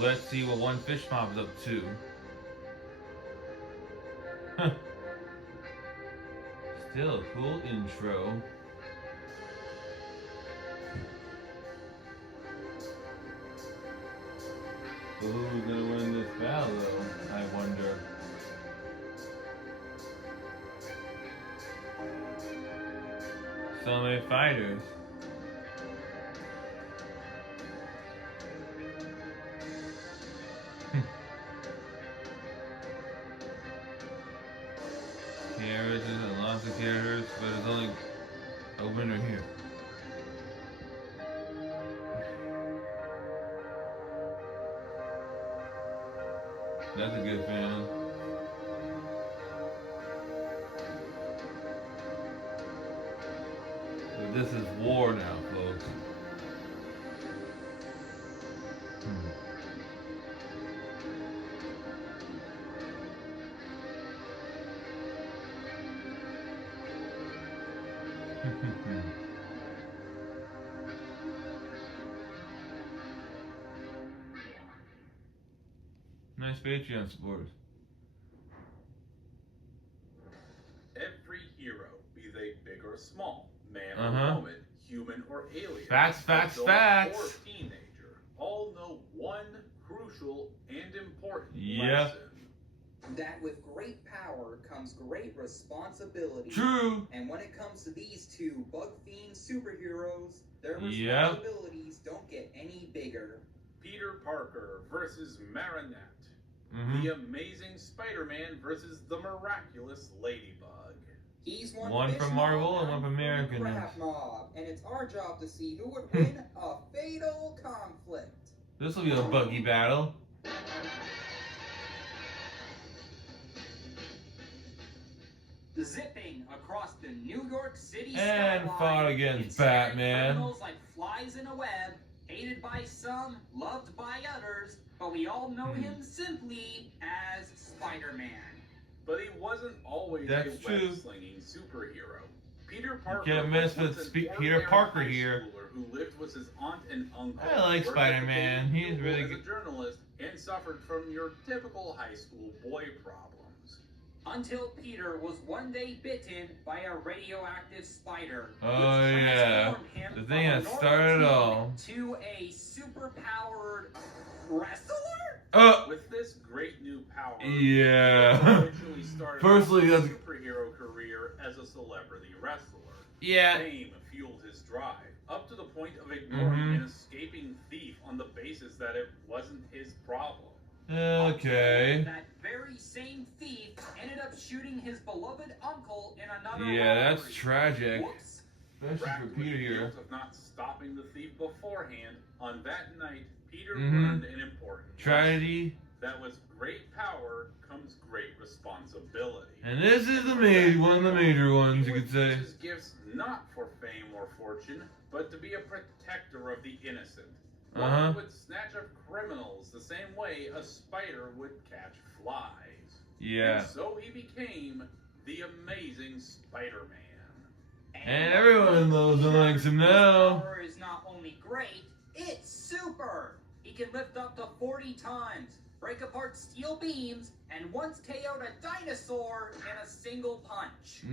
Let's see what 1fishmob is up to. Still a cool intro. But who's gonna win this battle, though? I wonder. So many fighters. Characters and lots of characters, but there's only a winner here. That's a good fan. So this is war now, folks. Nice Patreon supporters. Every hero, be they big or small, man or woman, human or alien, facts, adult or teenager, all know one crucial and important lesson. That with great power comes great responsibility. True. And when it comes to these two bug fiend superheroes, their responsibilities don't get any bigger. Peter Parker versus Marinette. The Amazing Spider-Man versus the Miraculous Ladybug. He's one from Marvel and one from Miraculous. 1fishmob, and it's our job to see who would win a fatal conflict. This will be a buggy battle. Zipping across the New York City and skyline, fought against Batman. Criminals like flies in a web, hated by some, loved by others, but we all know him simply as Spider-Man. But he wasn't always a web-slinging superhero. Peter Parker can't mess with Peter Parker here. Who lived with his aunt and uncle. I like Spider-Man. He's really good. As a journalist and suffered from your typical high school boy problems. Until Peter was one day bitten by a radioactive spider. Oh yeah, the thing that started it all. To a superpowered wrestler? With this great new power, yeah. He started Firstly, his superhero career as a celebrity wrestler. Yeah. Fame fueled his drive, up to the point of ignoring an escaping thief on the basis that it wasn't his problem. Okay. That very same thief ended up shooting his beloved uncle in another Yeah, robbery. that's tragic. Whoops. Especially for Peter here. Of not stopping the thief beforehand, on that night, Peter learned an important tragedy. That with great power comes great responsibility. And this is one of the major ones, you could say. His gifts not for fame or fortune, but to be a protector of the innocent. One who would snatch up criminals the same way a spider would catch flies. Yeah. And so he became the Amazing Spider-Man. And everyone loves and likes him now. Power is not only great, it's super. He can lift up to 40 times, break apart steel beams, and once KO'd a dinosaur in a single punch.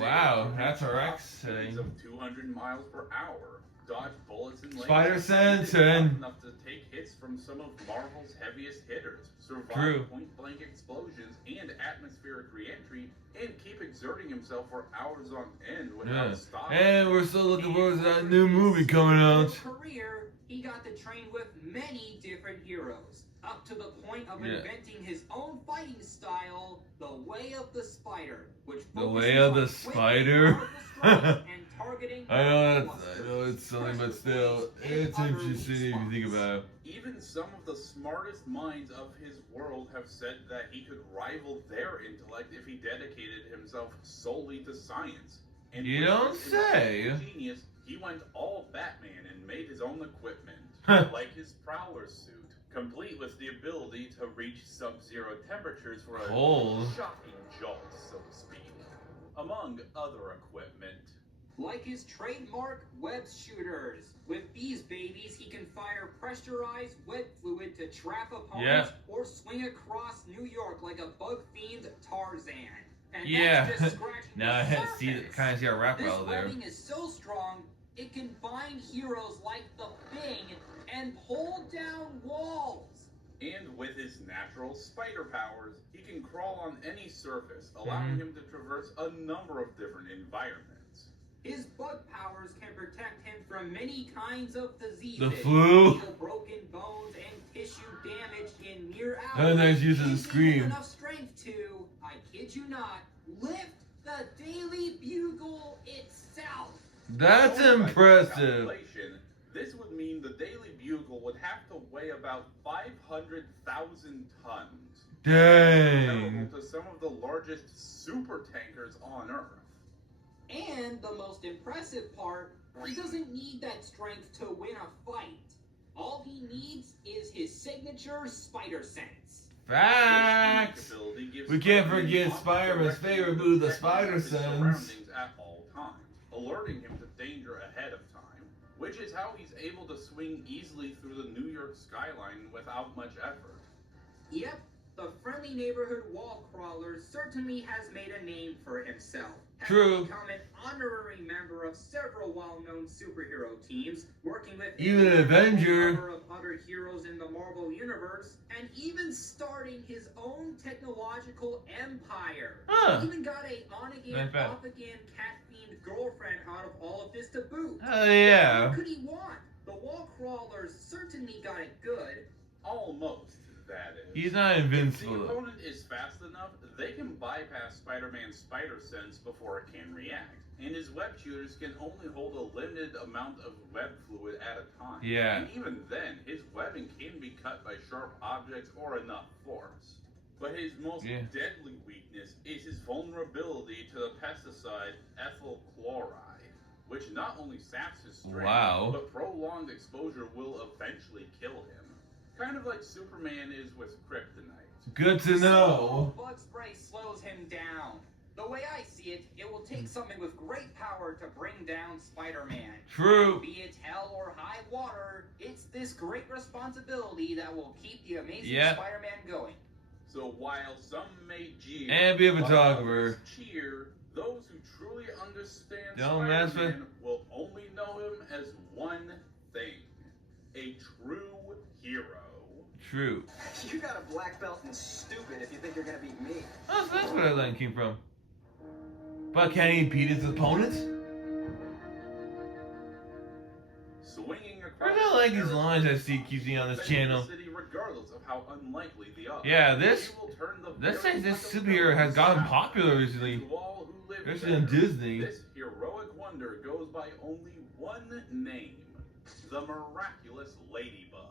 Wow, that's a Rex of 200 miles per hour. Dodge bullets and Spider Sense and enough to take hits from some of Marvel's heaviest hitters, survive point-blank explosions and atmospheric re-entry, and keep exerting himself for hours on end without stopping. And we're still looking forward to that new movie coming out. In his career, he got to train with many different heroes, up to the point of inventing his own fighting style, the Way of the Spider, which the Way of the Spider. I know it's something, but still, it's interesting if you think about it. Even some of the smartest minds of his world have said that he could rival their intellect if he dedicated himself solely to science. And you don't say. Genius, he went all Batman and made his own equipment, like his Prowler suit, complete with the ability to reach sub-zero temperatures for a shocking jolt, so to speak, among other equipment. like his trademark web shooters. With these babies, he can fire pressurized web fluid to trap opponents or swing across New York like a bug-themed Tarzan. And that's just scratching now I the see surface. kind of see our rap out there. This webbing is so strong, it can bind heroes like the Thing and pull down walls. And with his natural spider powers, he can crawl on any surface, allowing him to traverse a number of different environments. His bug powers can protect him from many kinds of diseases. The flu. Heal broken bones and tissue damage in mere hours. How nice use of the scream. Enough strength to, I kid you not, lift the Daily Bugle itself. That's impressive. This would mean the Daily Bugle would have to weigh about 500,000 tons. Dang. Comparable to some of the largest super tankers on Earth. And the most impressive part, he doesn't need that strength to win a fight. All he needs is his signature spider sense. Facts. We can't forget Spider-Man's favorite move, the spider sense. At all times, alerting him to danger ahead of time, which is how he's able to swing easily through the New York skyline without much effort. Yep, the friendly neighborhood wall crawler certainly has made a name for himself. True. Become an honorary member of several well-known superhero teams, working with even an Avenger. A number of other heroes in the Marvel universe, and even starting his own technological empire. He even got a on-again, off-again cat-themed girlfriend out of all of this to boot. Oh yeah. What could he want? The wall crawlers certainly got it good. Almost. That is. He's not invincible. If the opponent is fast enough, they can bypass Spider-Man's spider sense before it can react. And his web shooters can only hold a limited amount of web fluid at a time. Yeah. And even then, his webbing can be cut by sharp objects or enough force. But his most deadly weakness is his vulnerability to the pesticide ethyl chloride, which not only saps his strength, but prolonged exposure will eventually kill him. Kind of like Superman is with kryptonite. Good to know. So, bug spray slows him down. The way I see it, it will take something with great power to bring down Spider-Man. True. Be it hell or high water, it's this great responsibility that will keep the amazing Spider-Man going. So while some may jeer and be a photographer, cheer, those who truly understand don't mess with. Spider-Man will only know him as one thing: a true hero. True. You got a black belt and stupid if you think you're gonna beat me. Oh, so that's where that line came from. But can he beat his opponents? Swinging across I really like these lines I see keep seeing on this channel. City, regardless of how unlikely the odds. Yeah, this superhero has gotten popular recently. Especially in Disney. This heroic wonder goes by only one name: the Miraculous Ladybug.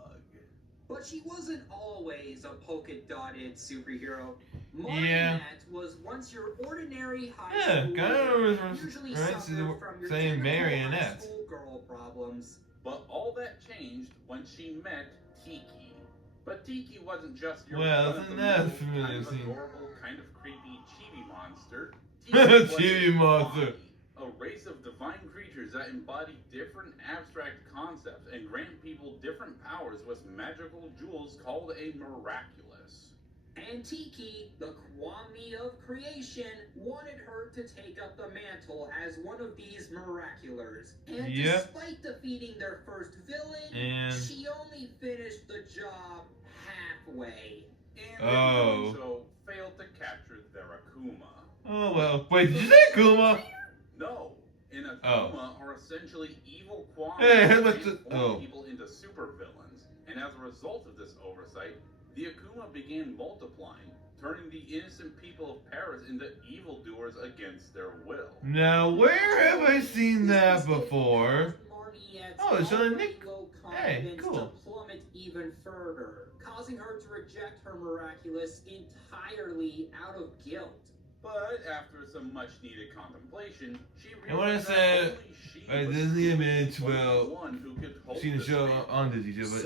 But she wasn't always a polka-dotted superhero. Marionette was once your ordinary high school girl, usually suffered from your typical high school girl problems. But all that changed when she met Tiki. But Tiki wasn't just your adorable, kind of creepy chibi monster. Chibi monster. A race of divine creatures that embody different abstract concepts and grant people different powers with magical jewels called a Miraculous. And Tiki, the Kwame of creation, wanted her to take up the mantle as one of these Miraculars. And despite defeating their first villain, she only finished the job halfway. And so failed to capture their Akuma. Oh well. Wait, did you say Akuma? No, and Akuma are essentially evil Kwame people into supervillains, and as a result of this oversight, the Akuma began multiplying, turning the innocent people of Paris into evildoers against their will. Now, where have I seen that before? Oh, it's on Nick. Hey, cool. To plummet even further, causing her to reject her Miraculous entirely out of guilt. But after some much-needed contemplation, she realized and when I said Disney image, well, seen the show on Disney too, but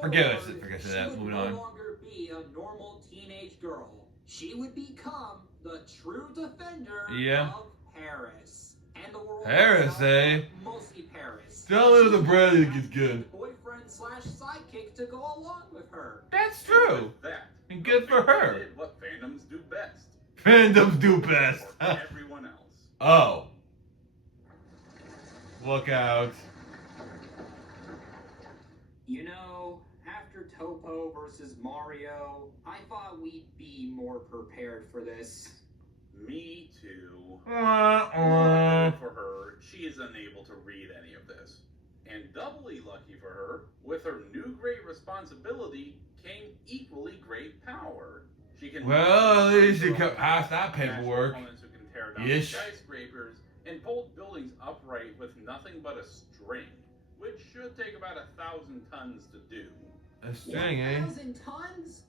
forget that. Moving on. She would no longer be a normal teenage girl. She would become the true defender of Paris. and the world Paris, itself, eh? mostly Paris. Tell me the bread gets good. Boyfriend slash sidekick to go along with her. That's true. With that, And good for her. did what fandoms do best. Fandoms do best. For everyone else. Oh. Look out. You know, after Topo versus Mario, I thought we'd be more prepared for this. Me too. Uh. For her, she is unable to read any of this. And doubly lucky for her, with her new great responsibility came equally great power. She can Well, at least you passed that paperwork. Who can tear down Yes. skyscrapers and pull buildings upright with nothing but a string, which should take about 1,000 tons to do. A string, eh? 1,000 tons?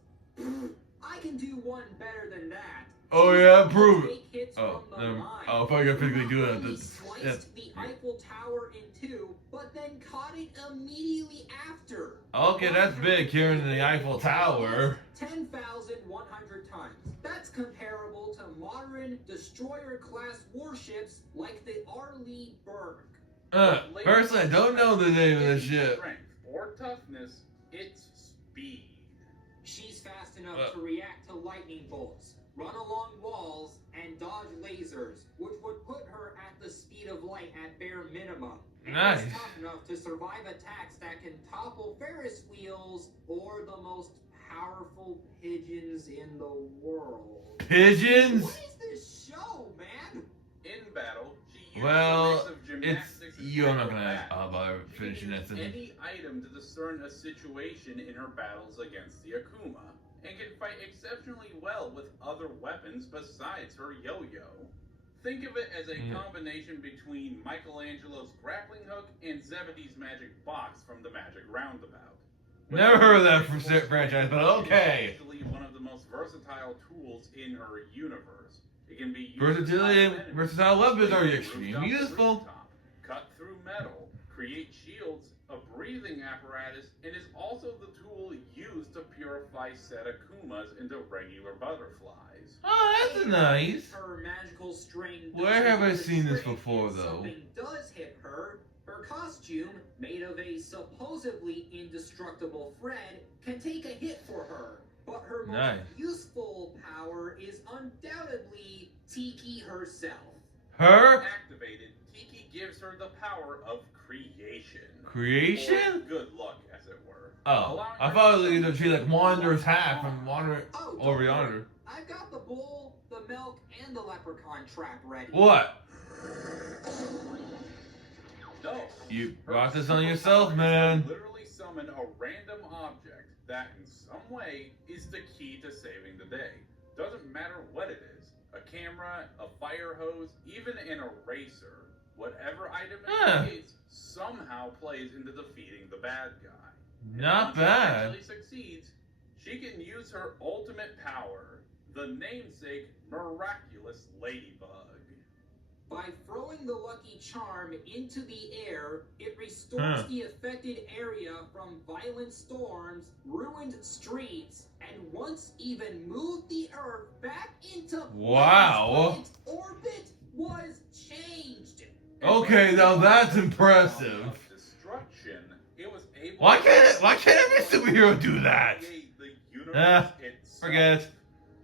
I can do one better than that. Oh yeah, prove it. Take hits Oh, from the line. oh, if I could physically do Not only that. sliced the Eiffel Tower in two, but then caught it immediately after. Okay, that's big, carrying the Eiffel Tower. 10,100 tons. That's comparable to modern destroyer-class warships like the Ladybug. Personally, I don't know the name of this ship. Strength or toughness, it's speed. She's fast enough to react to lightning bolts, run along walls, and dodge lasers, which would put her at the speed of light at bare minimum. And Nice. is tough enough to survive attacks that can topple Ferris wheels or the most powerful pigeons in the world. Pigeons? What is this show, man? In battle, she uses Well, a mix of gymnastics and I'm not gonna acrobatics. bother She finishing can that use sentence. any item to discern a situation in her battles against the Akuma, and can fight exceptionally well with other weapons besides her yo-yo. Think of it as a combination between Michelangelo's grappling hook and Zebedee's magic box from the Magic Roundabout. Never heard of that franchise, but okay. It's actually one of the most versatile tools in her universe. It can be used Versatile weapons are rooftop extremely to useful. rooftop, cut through metal, create shields, a breathing apparatus, and is also the tool used to purify said Akumas into regular butterflies. Oh, that's nice. Her magical string. Where have I seen this string, before, and though? Something does hit her. Her costume, made of a supposedly indestructible thread, can take a hit for her. But her most useful power is undoubtedly Tiki herself. Her? Activated, Tiki gives her the power of creation. Creation? Or good luck, as it were. Oh, I thought it was either she like Wanderer's hat from Wanderer over yonder. I've got the bull, the milk, and the leprechaun trap ready. What? No. You brought this on yourself, man. Literally summon a random object that in some way is the key to saving the day. Doesn't matter what it is. A camera, a fire hose, even an eraser. Whatever item it creates somehow plays into defeating the bad guy. Not If bad. she actually succeeds, she can use her ultimate power, the namesake Miraculous Ladybug. By throwing the lucky charm into the air, it restores the affected area from violent storms, ruined streets, and once even moved the Earth back into Wow. its orbit was changed. Okay, now that's impressive. Destruction. It was able Why can't every superhero do that? create the universe itself. Forget.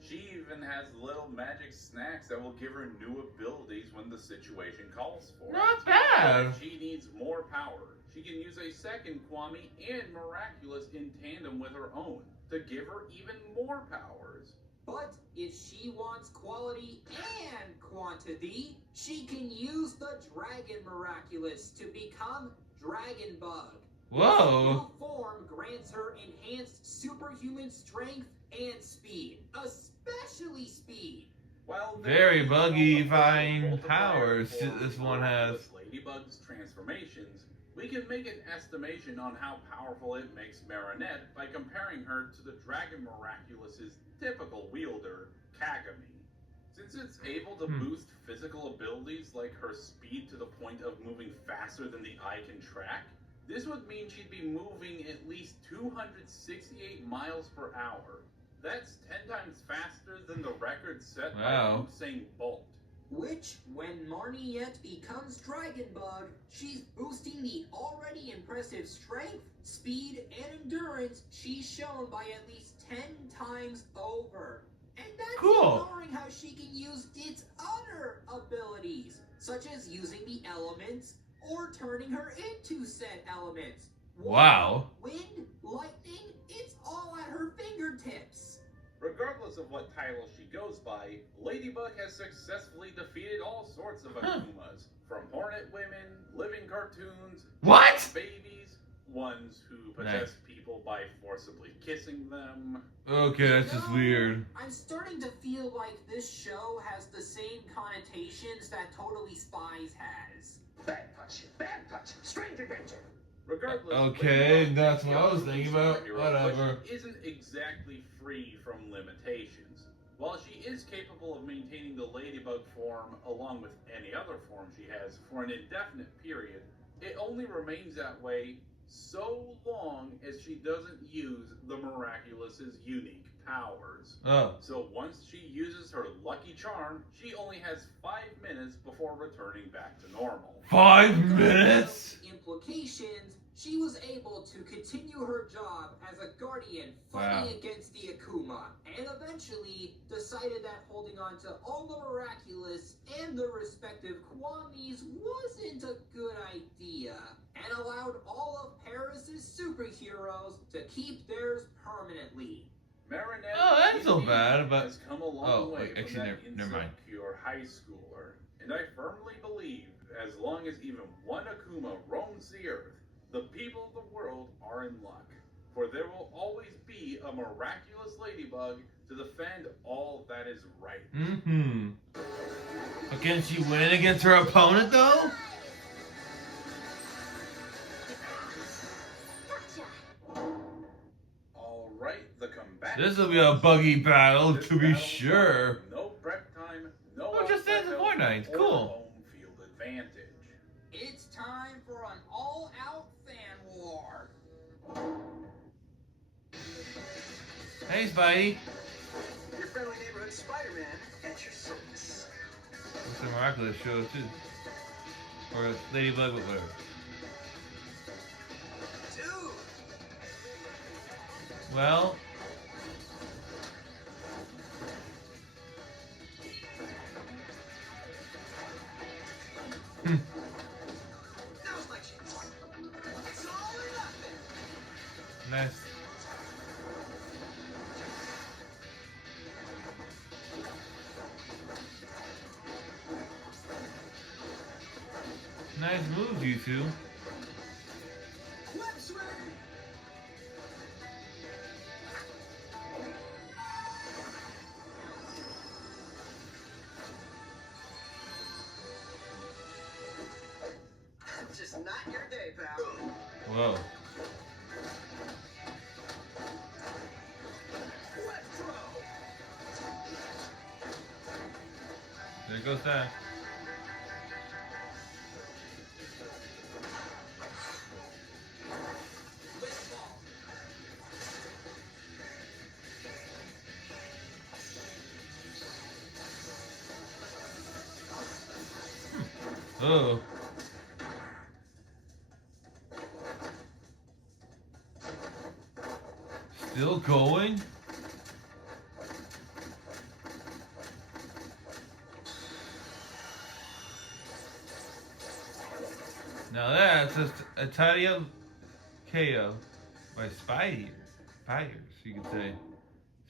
She even has little magic snacks that will give her new abilities when the situation calls for it. Not bad. If she needs more power, she can use a second Kwame and Miraculous in tandem with her own to give her even more powers. But if she wants quality and quantity, she can use the Dragon Miraculous to become Dragon Bug. Whoa. New form grants her enhanced superhuman strength and speed, especially speed. While Very buggy-fying powers this one has. Ladybug's transformations, we can make an estimation on how powerful it makes Marinette by comparing her to the Dragon Miraculous's typical wielder, Kagami. Since it's able to boost physical abilities like her speed to the point of moving faster than the eye can track, this would mean she'd be moving at least 268 miles per hour. That's 10 times faster than the record set by Usain Bolt. Which, when Marniette becomes Dragonbug, she's boosting the already impressive strength, speed, and endurance she's shown by at least 10 times over. And that's ignoring how she can use its other abilities, such as using the elements or turning her into said elements. Wow. Wind, lightning, it's all at her fingertips. Regardless of what title she goes by, Ladybug has successfully defeated all sorts of Akumas, from hornet women, living cartoons, babies, ones who possess people by forcibly kissing them. Okay, that's just weird. I'm starting to feel like this show has the same connotations that Totally Spies has. Bad punch, strange adventure. Regardless, okay, that's what I was thinking about. Whatever. She isn't exactly free from limitations. While she is capable of maintaining the Ladybug form along with any other form she has for an indefinite period, it only remains that way so long as she doesn't use the Miraculous's unique powers. So once she uses her lucky charm, she only has 5 minutes before returning back to normal. 5 minutes? Implications, she was able to continue her job as a guardian fighting against the Akuma, and eventually decided that holding on to all the Miraculous and the respective Kwamis wasn't a good idea, and allowed all of Paris's superheroes to keep theirs permanently. Marinette that's so bad, but has come a long way from actually, that never mind. insecure high schooler, and I firmly believe as long as even one Akuma roams the earth, the people of the world are in luck, for there will always be a miraculous Ladybug to defend all that is right. But can she win against her opponent though? Alright, the combat. This will be a buggy battle, to be sure. No prep time, no just as a Fortnite. Cool. home field advantage. It's time for an all-out fan war. Hey, Spidey. Your friendly neighborhood Spider-Man at your service. What's the Miraculous show too? Or Ladybug, whatever. Dude. Well. Now's my chance. It's all or nothing. Nice. Nice moves, you two. Web swing. Just not your day, pal. Whoa. Web throw. There goes that. Oh. Still going? Now that's just a tidy up KO by Spidey. Spiders, you could say.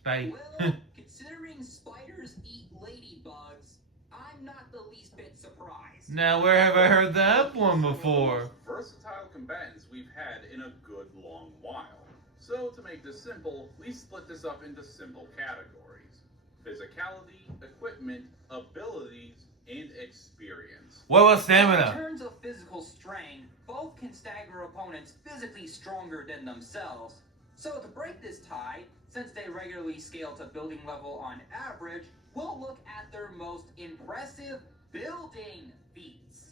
Spidey. Well, considering spiders eat ladybugs, I'm not the least bit surprised. Now where have I heard that one before? Versatile combatants we've had in a good long while. So to make this simple, we split this up into simple categories: physicality, equipment, abilities, and experience. What about In stamina? terms of physical strength, both can stagger opponents physically stronger than themselves. So to break this tie, since they regularly scale to building level on average, we'll look at their most impressive building feats.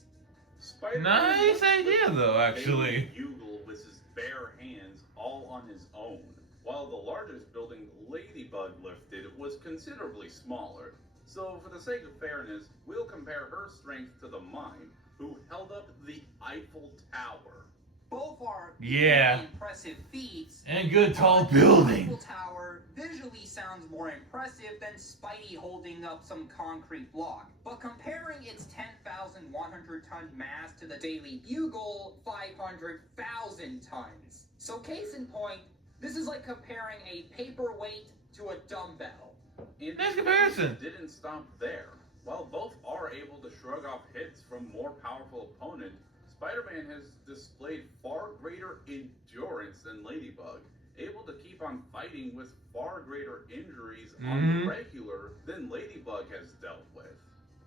Nice idea though, actually. Bugle with his bare hands all on his own, while the largest building Ladybug lifted was considerably smaller. So for the sake of fairness, we'll compare her strength to the mime, who held up the Eiffel Tower. Both are Yeah. impressive feats. And good tall The building. Eiffel Tower visually sounds more impressive than Spidey holding up some concrete block. But comparing its 10,100-ton mass to the Daily Bugle, 500,000 tons. So case in point, this is like comparing a paperweight to a dumbbell. Nice comparison. Didn't stop there. While both are able to shrug off hits from more powerful opponents, Spider-Man has displayed far greater endurance than Ladybug, able to keep on fighting with far greater injuries on the regular than Ladybug has dealt with.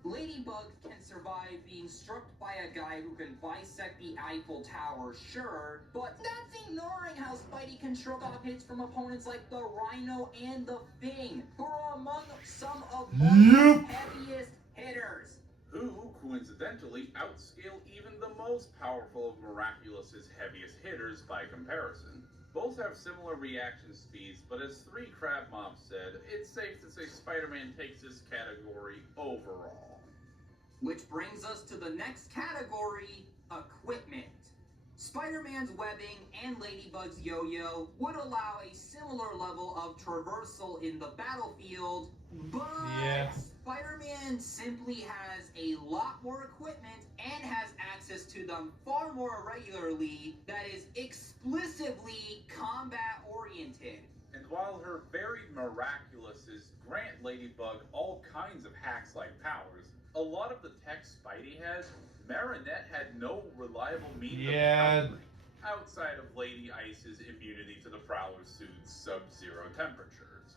Ladybug can survive being struck by a guy who can bisect the Eiffel Tower, sure, but that's ignoring how Spidey can shrug off hits from opponents like the Rhino and the Thing, who are among some of Marvel's heaviest hitters. Who, coincidentally, outscale even the most powerful of Miraculous's heaviest hitters by comparison. Both have similar reaction speeds, but as 3fishmob said, it's safe to say Spider-Man takes this category overall. Which brings us to the next category, equipment. Spider-Man's webbing and Ladybug's yo-yo would allow a similar level of traversal in the battlefield, but Spider-Man simply has a lot more equipment and has access to them far more regularly that is explicitly combat-oriented. And while her varied Miraculouses grant Ladybug all kinds of hacks-like powers, a lot of the tech Spidey has, Marinette had no reliable means of countering, outside of Lady Ice's immunity to the Prowler suit's sub-zero temperatures.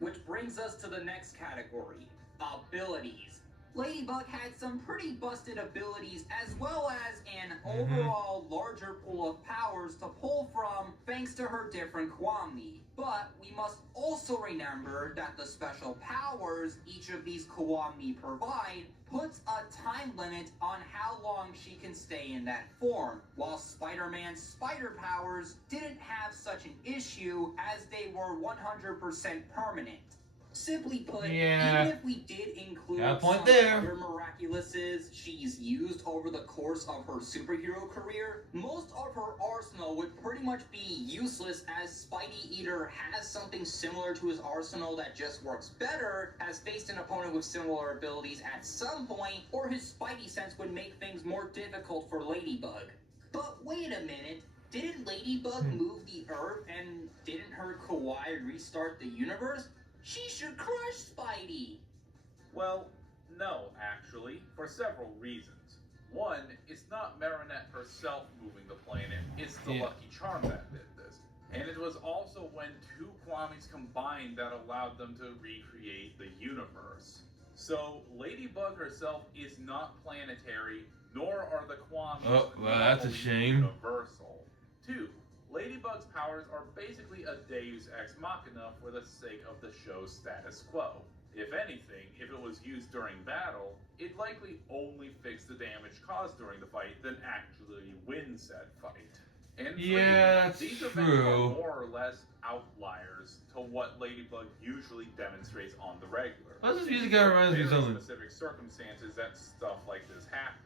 Which brings us to the next category, abilities. Ladybug had some pretty busted abilities as well as an overall larger pool of powers to pull from thanks to her different Kwami. But we must also remember that the special powers each of these Kwami provide puts a time limit on how long she can stay in that form, while Spider-Man's spider powers didn't have such an issue as they were 100% permanent. Simply put, even if we did include some other Miraculouses she's used over the course of her superhero career, most of her arsenal would pretty much be useless, as Spidey either has something similar to his arsenal that just works better, has faced an opponent with similar abilities at some point, or his Spidey sense would make things more difficult for Ladybug. But wait a minute, didn't Ladybug move the Earth, and didn't her kawaii restart the universe? She should crush Spidey! Well, no, actually, for several reasons. One, it's not Marinette herself moving the planet, it's the Lucky Charm that did this. And it was also when two Kwamis combined that allowed them to recreate the universe. So, Ladybug herself is not planetary, nor are the Kwamis that's a shame. Universal. Two, Ladybug's powers are basically a deus ex machina for the sake of the show's status quo. If anything, if it was used during battle, it'd likely only fix the damage caused during the fight than actually win said fight. And these events are more or less outliers to what Ladybug usually demonstrates on the regular. What's this music guy reminds me of something? Specific circumstances that stuff like this happens.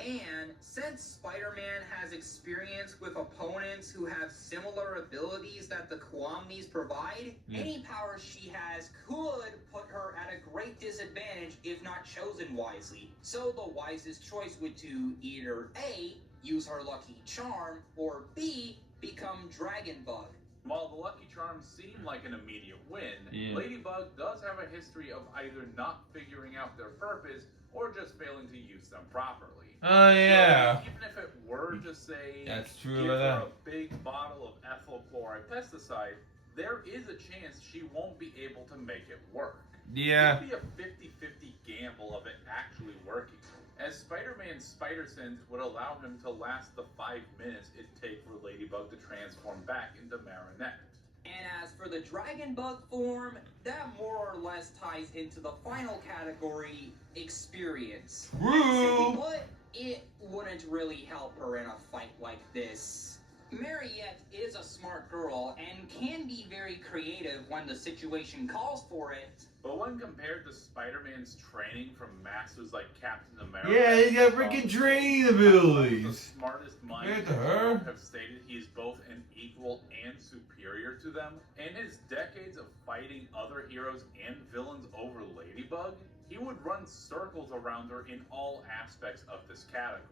And since Spider-Man has experience with opponents who have similar abilities that the Kwamis provide, any powers she has could put her at a great disadvantage if not chosen wisely. So the wisest choice would to either A, use her Lucky Charm, or B, become Dragon Bug. While the Lucky Charms seem like an immediate win, Ladybug does have a history of either not figuring out their purpose or just failing to use them properly. Oh, yeah. So even if it were to say, that's true, give her a big bottle of ethyl chloride pesticide, there is a chance she won't be able to make it work. Yeah. It'd be a 50-50 gamble of it actually working, as Spider-Man's spider sense would allow him to last the 5 minutes it'd take for Ladybug to transform back into Marinette. And as for the Dragon Bug form, that more or less ties into the final category, experience. But it wouldn't really help her in a fight like this. Mariette is a smart girl and can be very creative when the situation calls for it. But when compared to Spider-Man's training from masters like Captain America, Yeah, he's got freaking training abilities. The smartest minds Compared to her? have stated he is both an equal and superior to them. In his decades of fighting other heroes and villains over Ladybug, he would run circles around her in all aspects of this category.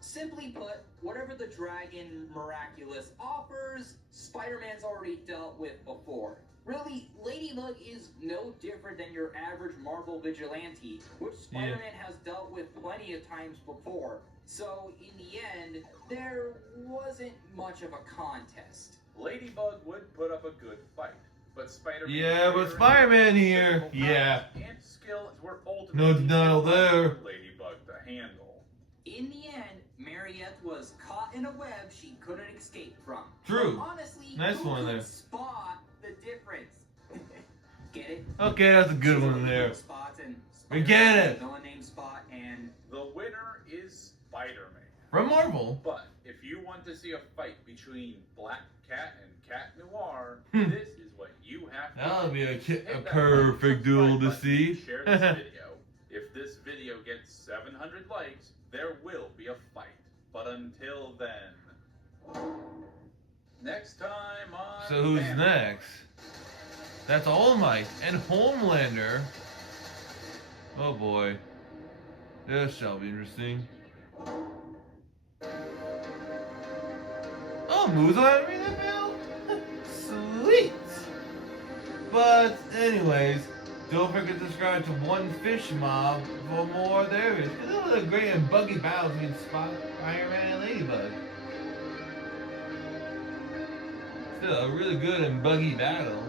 Simply put, whatever the Dragon Miraculous offers, Spider-Man's already dealt with before. Really, Ladybug is no different than your average Marvel vigilante, which Spider-Man has dealt with plenty of times before. So, in the end, there wasn't much of a contest. Ladybug would put up a good fight, but Spider-Man... Yeah, but Spider-Man here, yeah. And skills were No ultimately denial there. Ladybug to handle. In the end, Mariette was caught in a web she couldn't escape from. True. But honestly, Nice who one could there. spot the difference? Get it? Okay, that's a good one there. Spots and We get it. Villain named Spot and The winner is Spider-Man. From Marvel. But if you want to see a fight between Black Cat and Cat Noir, Hmm. this is what you have to That'll do. be a Hit that perfect duel to subscribe button see. and share this video. If this video gets 700 likes, there will be a fight. But until then, next time on So who's Family. next? That's All Might and Homelander. Oh boy. This shall be interesting. Oh, Muzan ring that bell? Sweet! But anyways, don't forget to subscribe to 1fishmob for more there is. Because it was a great and buggy battle between Spider-Man and Ladybug. Still a really good and buggy battle.